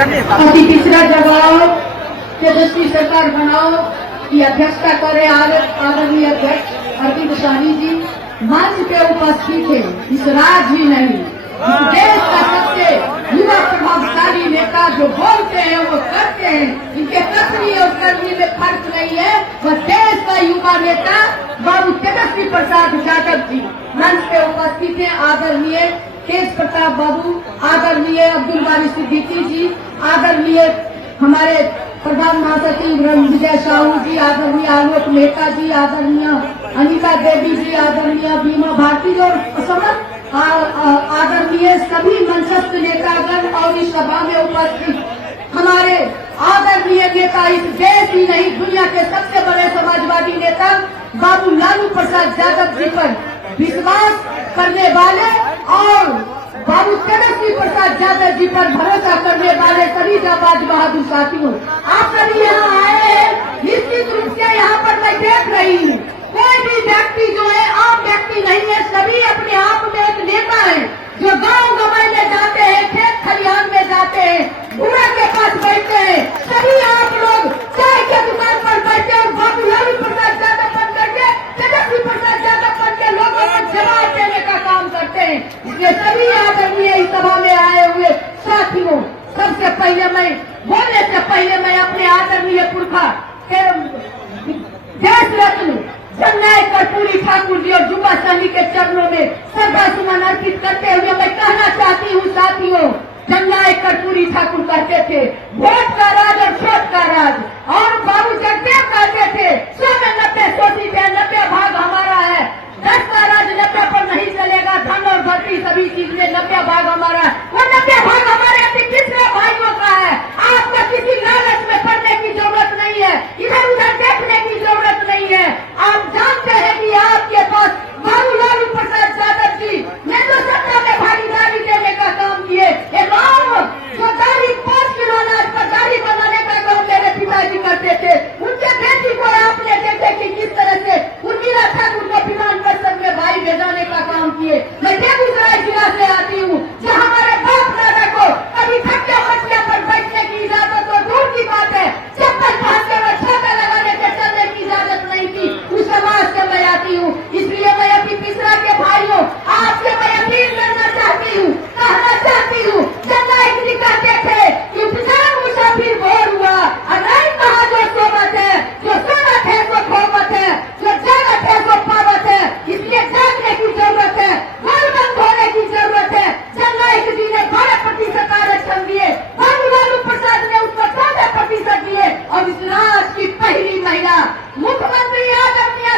अति पिछड़ा जगाओ, तेजस्वी सरकार बनाओ की अध्यक्षता करे आदरणीय अध्यक्ष अर्पित शाही जी मंच पे उपस्थित है। इस राज्य ही नहीं, इस देश का सबसे युवा प्रभावशाली नेता जो बोलते हैं वो करते हैं, इनके कथनी और करनी में फर्क नहीं है। वह देश का युवा नेता बाबू तेजस्वी प्रसाद यादव जी मंच पे उपस्थित है। आदरणीय तेज प्रताप बाबू, आदरणीय अब्दुल बारी सिद्दीकी जी, आदरणीय हमारे प्रधान महासचिव विजय साहू जी, आदरणीय आलोक मेहता जी, आदरणीय अनिता देवी जी, आदरणीय बीमा भारती और आदरणीय सभी मंचस्थ नेतागण और इस सभा में उपस्थित हमारे आदरणीय नेता, इस देश ही नहीं दुनिया के सबसे बड़े समाजवादी नेता बाबू लालू प्रसाद यादव जी पर विश्वास करने वाले और बाबू तेजस्वी प्रसाद यादव जी पर भरोसा करने वाले सभी जाबाज बहादुर साथियों, आप सभी यहाँ आए हैं। निश्चित रूप से यहाँ पर मैं देख रही हूँ कोई भी व्यक्ति जो है आम व्यक्ति नहीं है, सभी अपने आप में एक नेता है जो गांव गंवाई में जाते हैं, खेत खलिहान में जाते हैं, बुरा के पास बैठते हैं। सभी आप लोग चाय के दुकान पर बैठे और बाबू लालू प्रसाद यादव बन करके तेजस्वी प्रसाद यादव बन के लोगों को जवाब देने का काम करते हैं। इसलिए सभी आदरणीय इस सभा में आए हुए साथियों, सबसे पहले मैं बोलने से पहले मैं अपने आदरणीय पुरखा देश रत्न जननायक कर्पूरी ठाकुर जी और युवा सैनी के चरणों में श्रद्धा सुमन अर्पित करते हुए मैं कहना चाहती हूँ साथियों, जननायक कर्पूरी ठाकुर कहते थे वोट का राज और छोट का राज, और बाबू जगदेव कहते थे 100 में 90 सोची थे, 90 भाग हमारा है। 10 का राज 90 पर नहीं चलेगा, धन और धरती सभी चीज में 90 भाग हमारा है। वो 90 भाग हमारे अति पिछड़े भाइयों का है। आपको किसी लालच में पड़ने की जरूरत नहीं है, इधर उधर देखने की जरूरत नहीं है। आप जानते हैं कि आपके पास बाबू लालू प्रसाद यादव जी ने जो सत्ता में भागीदारी देने का काम किए, ये गाँव जो दाढ़ी 5 किलो अनाज पर दाढ़ी बनाने का काम मेरे पिताजी करते थे, उनके बेटी को आपने देखे कि किस तरह से उर्मिला ठाकुर को विमान परिषद में भाई भेजाने का काम किए। मैं बेगूसराय जिला से आती हूँ, जहाँ हमारे बाप दादा को कभी थक्के मछलिया पर बैठने की इजाजत तो दूर की बात है, चप्पल पहनते हुए छाता लगाने के चलने की इजाजत नहीं थी। उस समाज से मैं आती हूँ, इसलिए मैं अभी पिछड़ा के भाइयों आपसे मैं अपील करना चाहती हूँ, कहना चाहती हूँ। जननायक जी कहते थे कि इंतजार मुसाफिर भोर हुआ और नहीं कहा जो सोमत है, जो सोमत है वो खोमत है, जो जगत है वो पावत है। इसलिए जागने की जरूरत है, गोल बंद होने की जरूरत है। जननायक जी ने 12% आरक्षण दिए, बाबू लालू प्रसाद ने उसको 14% दिए और इस राज्य की पहली महिला मुख्यमंत्री आदरणीय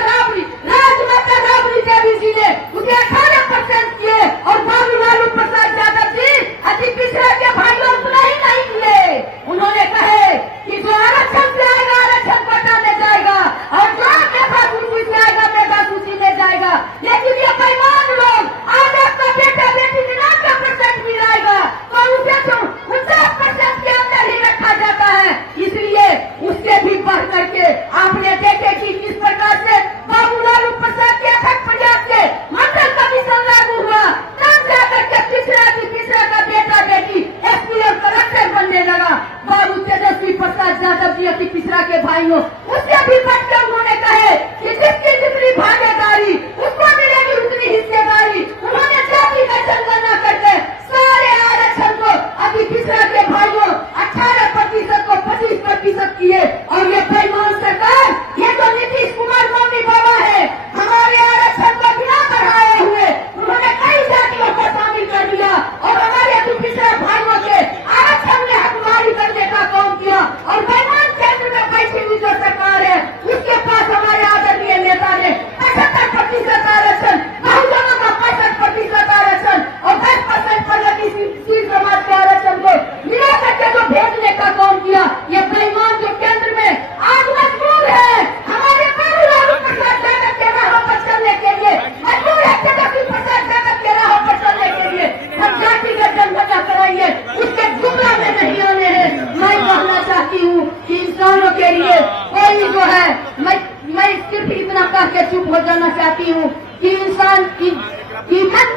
राजमाता राबड़ी देवी जी ने उसे 18% किए और बाबू लालू प्रसाद यादव जी अति पिछड़े के भाइयों उतना ही नहीं किए। उन्होंने कहे कि जो आरक्षण से आएगा आरक्षण कोटा में जाएगा और जो मेधा सूची से आएगा मेधा सूची में जाएगा। लेकिन ये बेईमान लोग आज आपका बेटा बेटी 99% मिलाएगा तो उसे 49% के अंदर ही रखा जाता है। इसलिए उससे भी बढ़ करके आपने देखे कि किस प्रकार से बाबू लालू प्रसाद के अथक प्रयास से मंडल कमीशन लागू हुआ, तब जाकर के पिछड़ा का बेटा बेटी एसपी और कलेक्टर बनने लगा। बाबू तेजस्वी प्रसाद यादव जी अति पिछड़ा के भाइयों उससे भी बढ़कर उन्होंने कहे कि जिसकी जितनी भागीदारी उसको मिलेगी उतनी हिस्सेदारी। उन्होंने जाति का जनगणना करके सारे आरक्षण को अति पिछड़ा के भाइयों 18% को 25% किए। और ये बेईमान सरकार, ये तो नीतीश कुमार मम्मी बाबा है, हमारे आरक्षण को बिना बढ़ाए हुए उन्होंने कई जातियों को शामिल कर दिया और हमारे अति पिछड़े भाइयों के आरक्षण में हकमारी करने का काम किया। और बेईमान केंद्र में बैठी हुई जो सरकार है उसके पास हमारे आदरणीय नेता ने 75% आरक्षण, बहुजनों का 65% आरक्षण और 10% प्रगतिशील समाज के आरक्षण को मिला करके जो भेजने का काम किया। ये बेईमान जो केंद्र में आज मजबूर है हमारे बाबू लालू प्रसाद यादव के राहों पर चलने के लिए, मजबूर है तेजस्वी प्रसाद यादव के राहों पर चलने के लिए। हम जाति का जनगणना कराइए, उसके जुमला में नहीं आने हैं। मैं कहना चाहती हूँ कि इंसानों के लिए कोई जो है, मैं सिर्फ इतना कह के चुप हो जाना चाहती हूँ कि इंसान की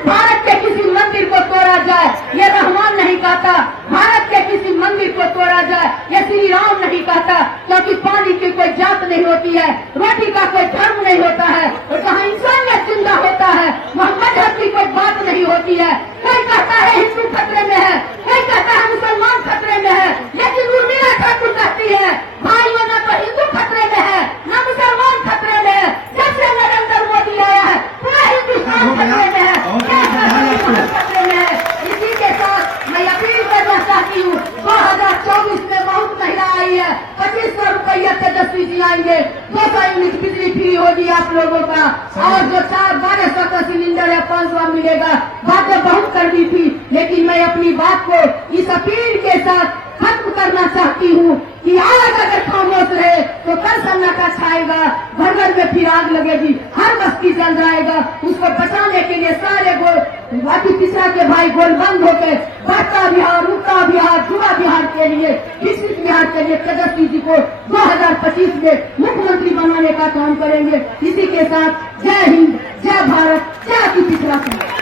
भारत के किसी मंदिर को तोड़ा जाए, ये रहमान नहीं कहता। भारत के किसी मंदिर मंदिर को तोड़ा जाए। ये श्री राम नहीं कहता, क्योंकि पानी की कोई जात नहीं होती है, रोटी का कोई धर्म नहीं होता है, और जहाँ इंसानियत जिंदा होता है वहाँ मजहब की कोई बात नहीं होती है। कोई कहता है हिंदू खतरे में है, कोई कहता है मुसलमान खतरे में है, लेकिन उर्मिला ठाकुर कहती है भाइयों न तो हिंदू खतरे में है न मुसलमान खतरे में है। जब से नरेंद्र मोदी आया है पूरा हिंदुस्तान खतरे में है, खतरे में है। इसी के साथ मैं अपील करना चाहती हूँ, 2024 में बहुत महिला आई है, 2500 रुपया तेजस्वी जी आएंगे, 200 यूनिट बिजली फ्री होगी आप लोगों का, और जो 1200 का सिलेंडर है 500 मिलेगा। बातें बहुत कर दी थी, लेकिन मैं अपनी बात को इस अपील के साथ खत्म करना चाहती हूँ कि आज अगर खामोश रहे तो कल सन्नाटा छाएगा, घर घर में फिर आग लगेगी, हर बस्ती जल जाएगा। उसको बचाने के लिए सारे पिछड़ा के भाई गोलबंद होकर बढ़ता बिहार, रुकता बिहार, जुड़ा बिहार के लिए, विकसित बिहार के लिए तेजस्वी जी को 2025 में मुख्यमंत्री बनाने का काम करेंगे। इसी के साथ जय हिंद, जय भारत, जय पिछड़ा।